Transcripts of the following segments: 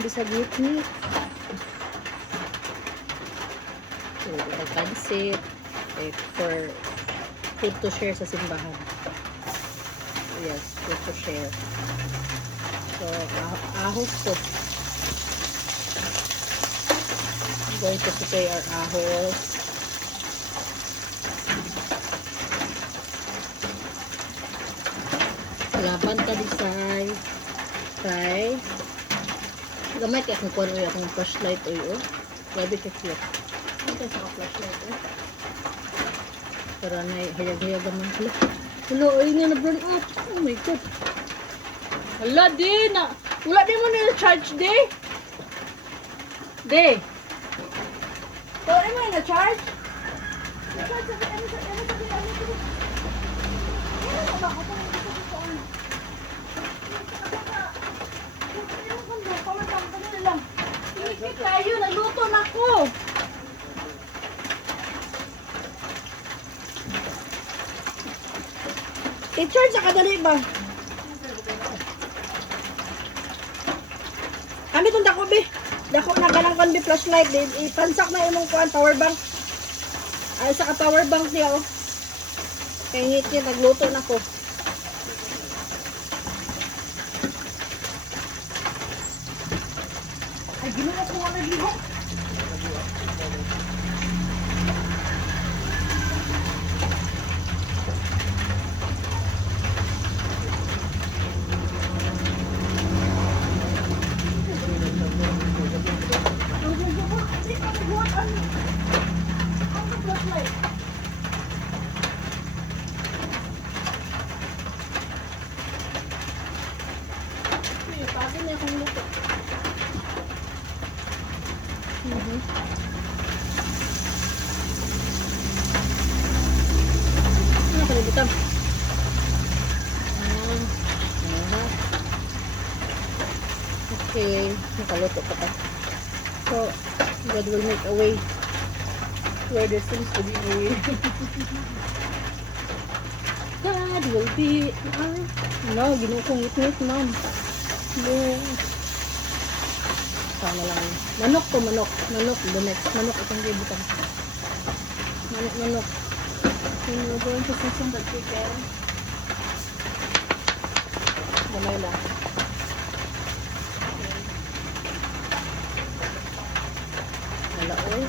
bisag ngit-ngit. So, pansit. For food to share sa simbahan. Yes, food to share. So, ahos to. I'm going to prepare our ahos. Laban ka disay. Kay gamay kaya kung kuno akong flashlight oy. Grabe ka cute. Ito sa flashlight eh. Para na hayag-hayag naman. Hello, ay nga na-burn out. Oh my god. Hala, di na. Wala di mo na-charge, di. Di. Wala di mo na-charge? Na-charge sa ano sa ano sa ano. Ano ba ako pa nang gusto ko ano? Inipit tayo, nagluto na ko. I-charge sa kadali ba? Kami itong dako be. Dako na ganang kan be flashlight. Ipansak na imong kuan power bank. Ay sa ka power bank niya oh. Kaya ngit niya nagluto na ko. Ay ginawa ko nga nagliho. Ano kalibutan? Okay, nakaluto pa ta. So, God will make a way where there seems to be no way. God will be no, ginukong ngit-ngit man. No. Sana lang. Manok to, manok. Manok, the next. Manok itong gibutan. Manok, manok. And we're going to season the chicken. Gamay lang. Wala oy.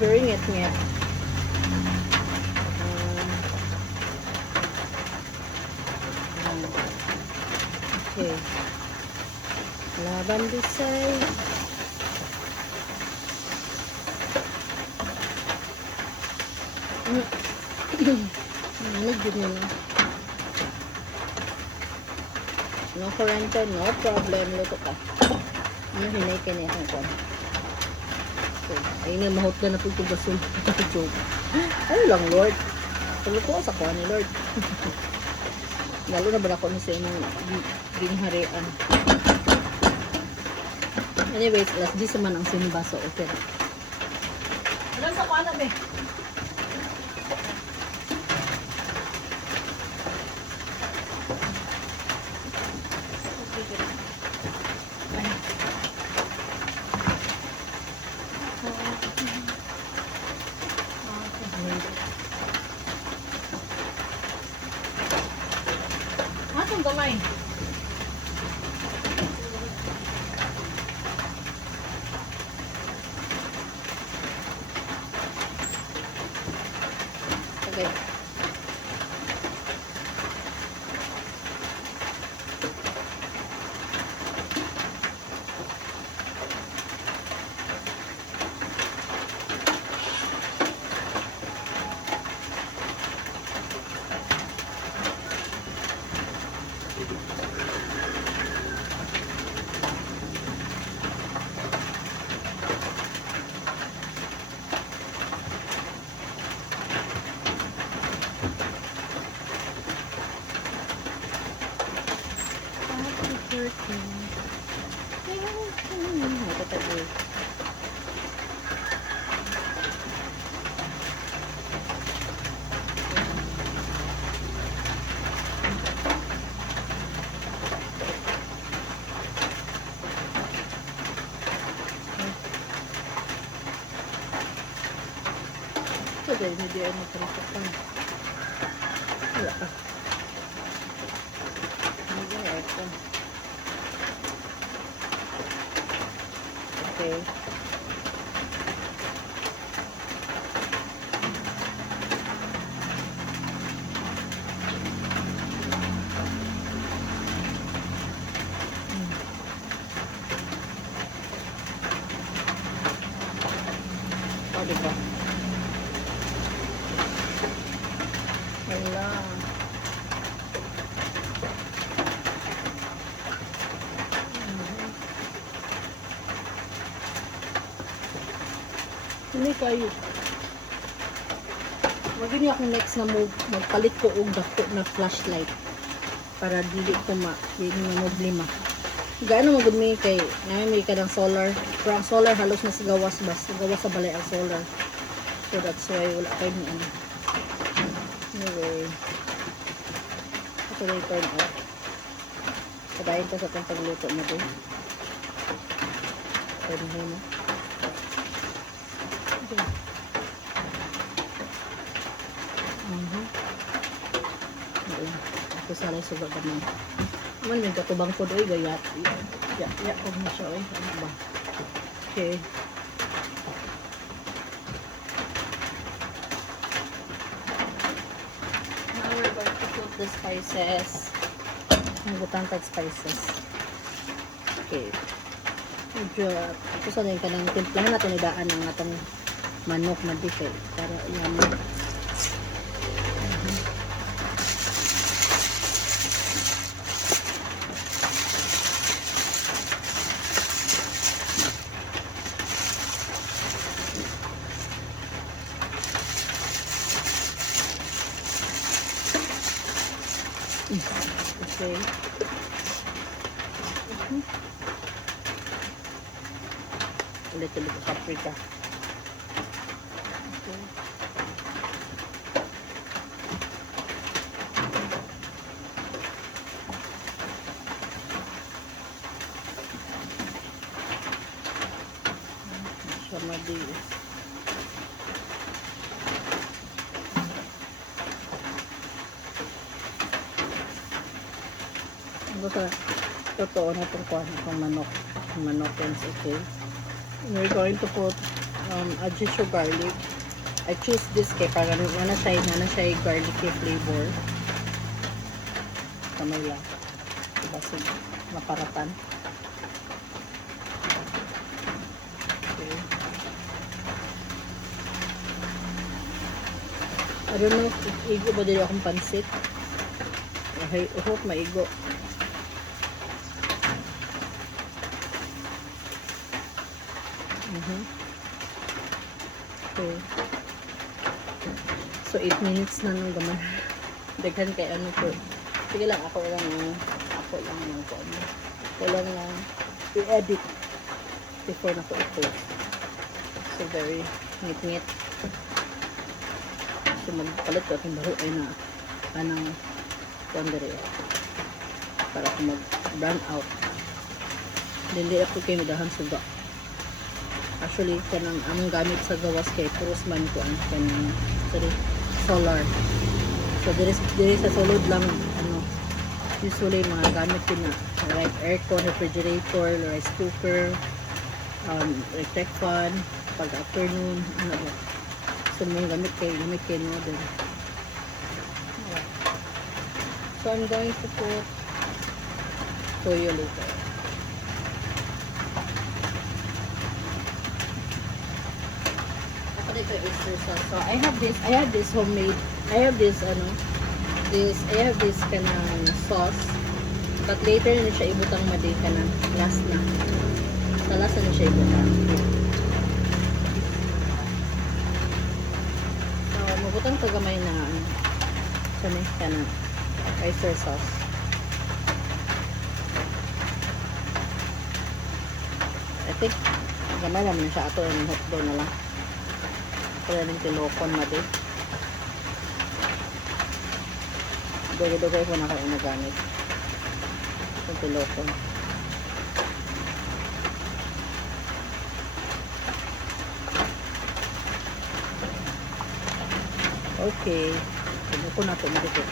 Very ngit-ngit. Okay. Laban disay. Nanig yun yun. No kurente, no problem. Luto ka. Ano hinay ka niya kung kwan. Ay nga mahot na na po yung basol. Joke. Ano lang Lord. Luto sa kwan ni Lord. Lalo na ba ako na sa inong gingharian. Anyways, alas 10 man ang simba, so okay. Alam sa kwan na be? Atong gamay. dahil hindi ay magkaripapan. Wala pa. Hindi ay aircon. Okay. Oh, diba? Wala. Hindi kayo. Wag niyo akong next na move. Magpalit ko og dako na flashlight. Para dili ko dili na problema. Gaano mo gud mi kay may ka ng solar. Pero ang solar halos na sa gawas ba? Sa gawas sa balay ang solar. So that's why wala kayo ni ano. Anyway. Ito na turn off. Padayin ko sa itong pagluto na din. Turn mo na. Okay. Ako salay sugat naman. Man may katubang po doy gayat. Ya ko na siya oy. Ano ba? Okay. Now we're going to put the spices. Ang butang tag spices. Okay. Medyo ito sa din kanang timplahan natin idaan ang atong manok madike para yaman. Okay. Little bit of paprika. Okay. Samadi. Basta totoo na itong kuha itong manok. Manok is okay. We're going to put adjust garlic. I choose this kay para na siya garlicky flavor. Kamay lang. Diba so maparatan. Okay. I don't know if igo ba dito akong pansit. I hope maigo. Okay. So 8 minutes na nung gaman. Daghan kay ano po. Sige lang ako lang yung ko ano. Wala lang i-edit before na ko i-post. So very neat. So magpalit ko itong baro ay na anang kandere para kung mag-brown out. Hindi ako kayo madahan suga. Actually, kanang among gamit sa gawas kay puros man ko ang kanang solar. So diri sa solid lang ano usually mga gamit din na like aircon, refrigerator, rice cooker, electric fan pag afternoon ano ba. So mga gamit kay no din. So I'm going to put toyo later. So I have this homemade. I have this kanang sauce. But later na siya ibutang madi kanang last na. Sa last na siya ibutang. So mabutang to gamay na kanang oyster sauce. I think gamay naman na siya ato yung hotdog na lang. Kaya ng tilokon na din. Dugay-dugay ko na kayo nagamit. Yung tilokon. Okay. Subuko na ito. Dito.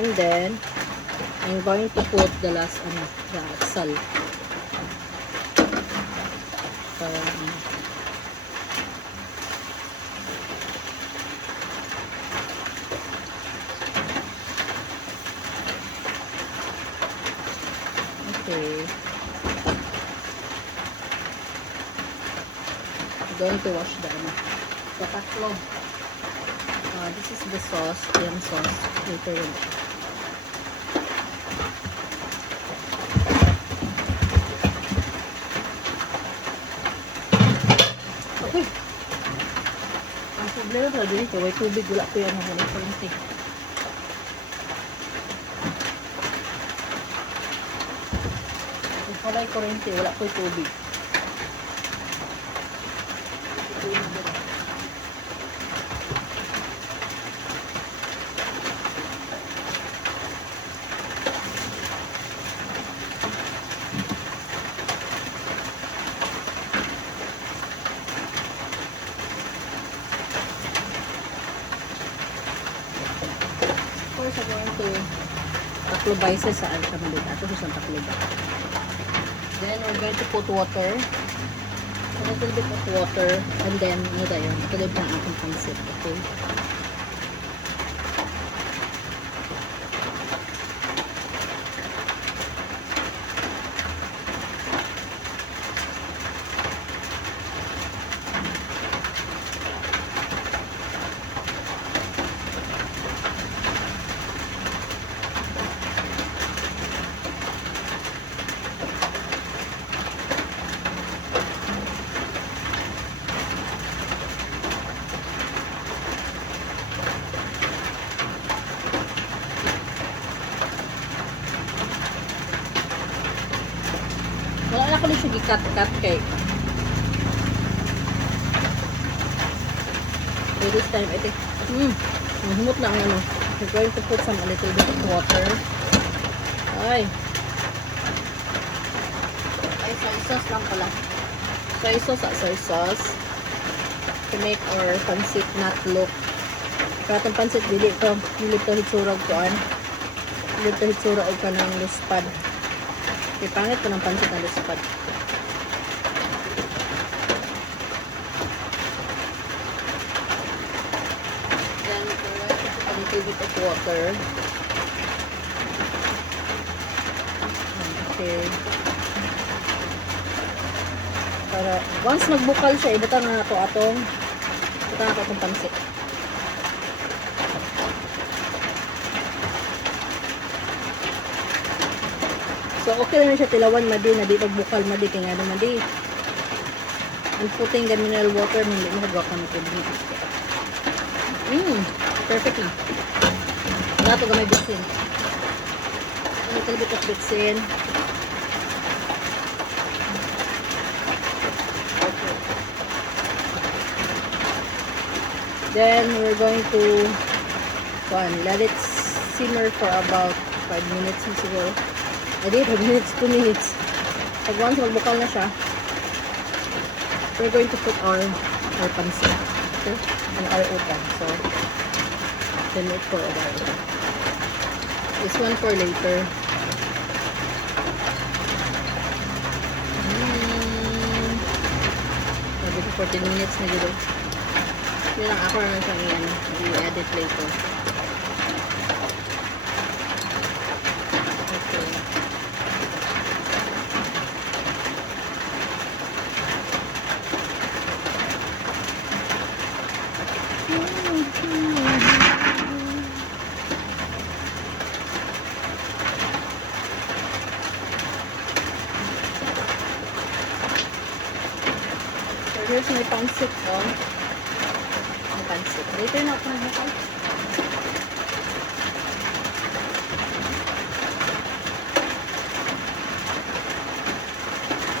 And then, I'm going to put the last, the salt. Okay. I'm going to wash the tatlo. This is the sauce, yum sauce. Later on. Okay. Ang problema sa dito, may tubig, wala ko yan ako ng kurente. Kung wala yung kurente, wala ko yung tubig. First, I'm going to taklobay sa saan siya malita. Ito sa takloba. Then, we're going to put water. A little bit of water. And then, ano tayo? Ito din pang ating pansit. Okay? Wala na ko lang siya gikat-kat kay. So this time, ito. Mahimot na ang ano. We're going to put some a little bit of water. Ay. Ay, soy sauce lang pala. Soy sauce. To make our pancit not look. Kaya itong pancit, dili to hitsurag koan. Dili to hitsurag o ka ng luspad. Okay, pangit ko ng pancit na luspad. Then, a little bit of water. Okay. Para, once nagbukal siya, ibutan na nato atong pancit. So, okay na siya tilawan, madi, na di pagbukal, madi, kaya nga naman di. And putting the mineral water, hindi mo hagawa ka nito. Perfect na. Wala ito gamay bitsin. A little bit of bitsin. Okay. Then, we're going to let it simmer for about 5 minutes siguro. Adi, 5 minutes, 2 minutes. Pag once magbukal na siya, we're going to put our pancit. Okay? And our utang. So, then wait for a while. This one for later. Maybe 14 minutes na dito. Yun lang ako naman siyang i-edit later. Here's my pancit, oh. Ang pancit. Later na ako nagbukal.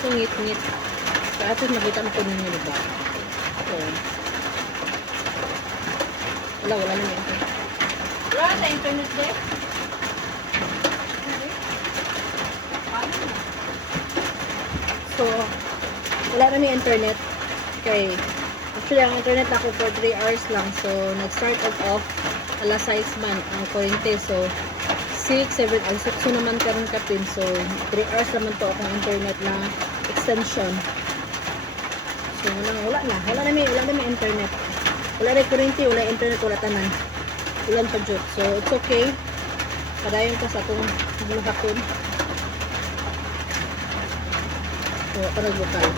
So, ngit-ngit. Kaya ito nakita mo ko ninyo, diba? So, wala naman ako. Wala sa internet, eh? So, wala na may internet. Okay. Actually, ang internet ako for 3 hours lang. So, nag-start off alas 6 man ang kuryente. So, 6, 7, alas 8 naman karon kapin. So, 3 hours naman to akong internet na extension. So, wala na may internet. Wala na kuryente, wala internet, wala tanan. Ulan pa jud. So, it's okay. Padayon ka sa akong bulakon. So, ako nagbukal.